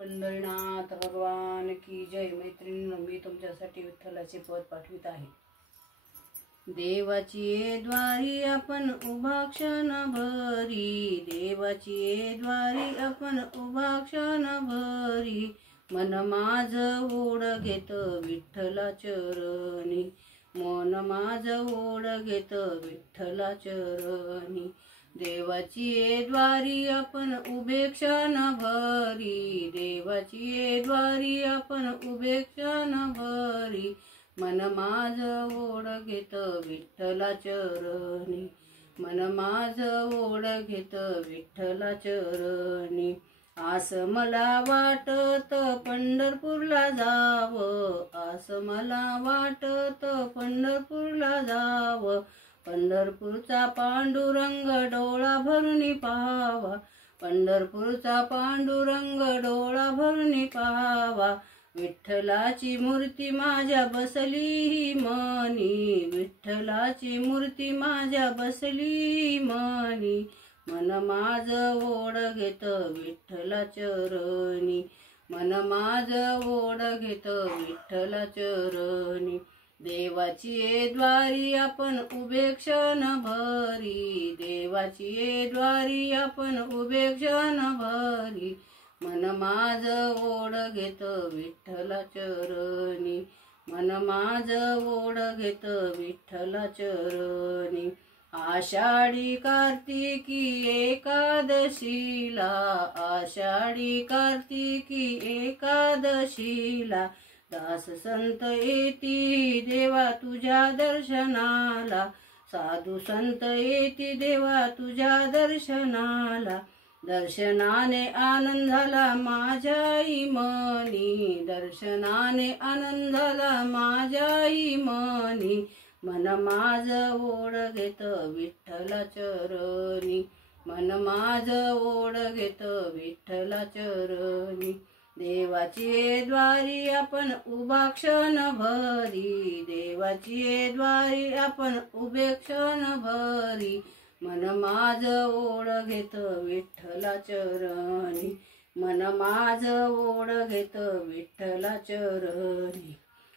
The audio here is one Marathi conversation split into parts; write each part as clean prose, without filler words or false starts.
पंढरीनाथ भगवान की जय। मैत्रिणींनो, मी तुमच्यासाठी विठ्ठलाचे पद पाठवित आहे। देवाची ये द्वारी आपण उभा क्षण भरी, देवाची ये द्वारी आपण उभा क्षण भरी, मन माझ ओढ घेत विठ्ठला चरणी, मन माझ ओढ घेत विठ्ठला चरणी। देवाची ये द्वारी आपण उभे क्षण भरी, देवाची ये द्वारी आपण उभे क्षण भरी, मन माझ ओढ घेत विठ्ठला चरणी, मन माझ ओढ घेत विठ्ठला चरणी। आस मला वाटत पंढरपूरला जावं, आस मला वाटत पंढरपूरला जावं, पंढरपूरचा पांडुरंग डोळा भरून पाहावा, पंढरपूरचा पांडुरंग डोळा भरून पाहावा। विठ्ठलाची मूर्ती माझ्या बसली मनी, विठ्ठलाची मूर्ती माझ्या बसली मनी, मन माझ ओढ घेत विठ्ठला चरणी, मन माझ ओढ घेत विठ्ठला चरणी। देवाची ये द्वारी आपण उभे क्षण भरी, देवाची ये द्वारी आपण उभे क्षण भरी, मन माझ ओढ घेत विठ्ठला चरणी, मन माझ ओढ घेत विठ्ठला चरणी। आषाढी कार्तिकी एकादशीला, आषाढी कार्तिकी एकादशीला, दास संत येती देवा तुझ्या दर्शनाला, साधू संत येती देवा तुझ्या दर्शनाला, दर्शनाने आनंद झाला माझ्याही मनी, दर्शनाने आनंद झाला माझ्याही मनी, मन माझ ओढ घेत विठ्ठला चरणी, मन माझ ओढ घेत विठ्ठला चरणी। देवाची ये द्वारी आपण उभा क्षण भरी, देवाची ये द्वारी आपण उभे क्षण भरी, मन माझ ओढ घेत विठ्ठला चरणी, मन माझ ओढ घेत विठ्ठला चरणी।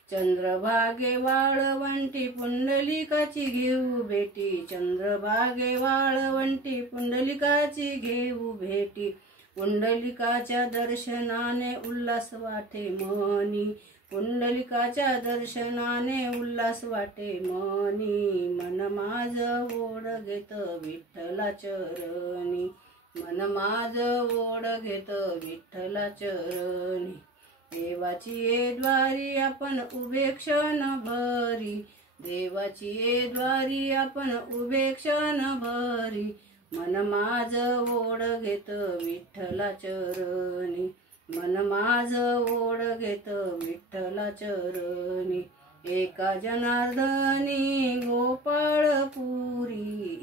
चंद्रभागे वाळवंटी पुंडलिकाची घेऊ भेटी, चंद्रभागे वाळवंटी पुंडलिकाची घेऊ भेटी, पुंडलिकाच्या दर्शनाने उल्हास वाटे मनी, पुंडलिकाच्या दर्शनाने उल्हास वाटे मनी, मन माझ ओढ घेत विठ्ठला चरणी, मन माझ ओढ घेत विठ्ठला चरणी। देवाची ये द्वारी आपण उभे क्षण भरी, देवाची ये द्वारी आपण उभे क्षण भरी, मन माझ ओढ घेत विठ्ठला चरणी, मन माझ ओढ घेत विठ्ठला चरणी। एका जनार्दनी गोपाळपुरी,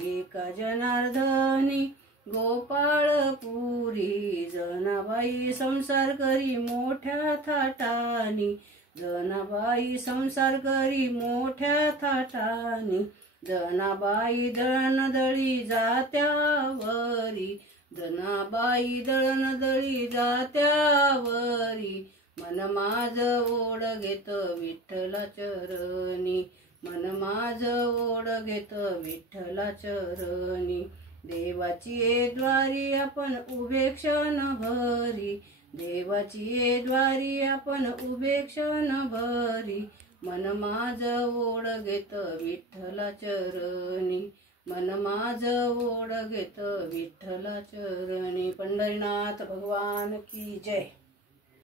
एका जनार्दनी गोपाळपुरी, जनाबाई संसार करी मोठ्या थाटानी, जनाबाई संसार करी मोठ्या थाटानी, जनाबाई दळणदळी जात्यावरी, जनाबाई दळणदळी जात्यावरी, मन माझ ओढ घेत विठ्ठला चरणी, मन माझ ओढ घेत विठ्ठला चरणी। देवाची ये द्वारी आपण उभे क्षण भरी, देवाची ये द्वारी आपण उभे क्षण भरी, मन माझ ओढ घेत विठ्ठला चरणी, मन माझ ओढ घेत विठ्ठला चरणी। पंढरीनाथ भगवान की जय।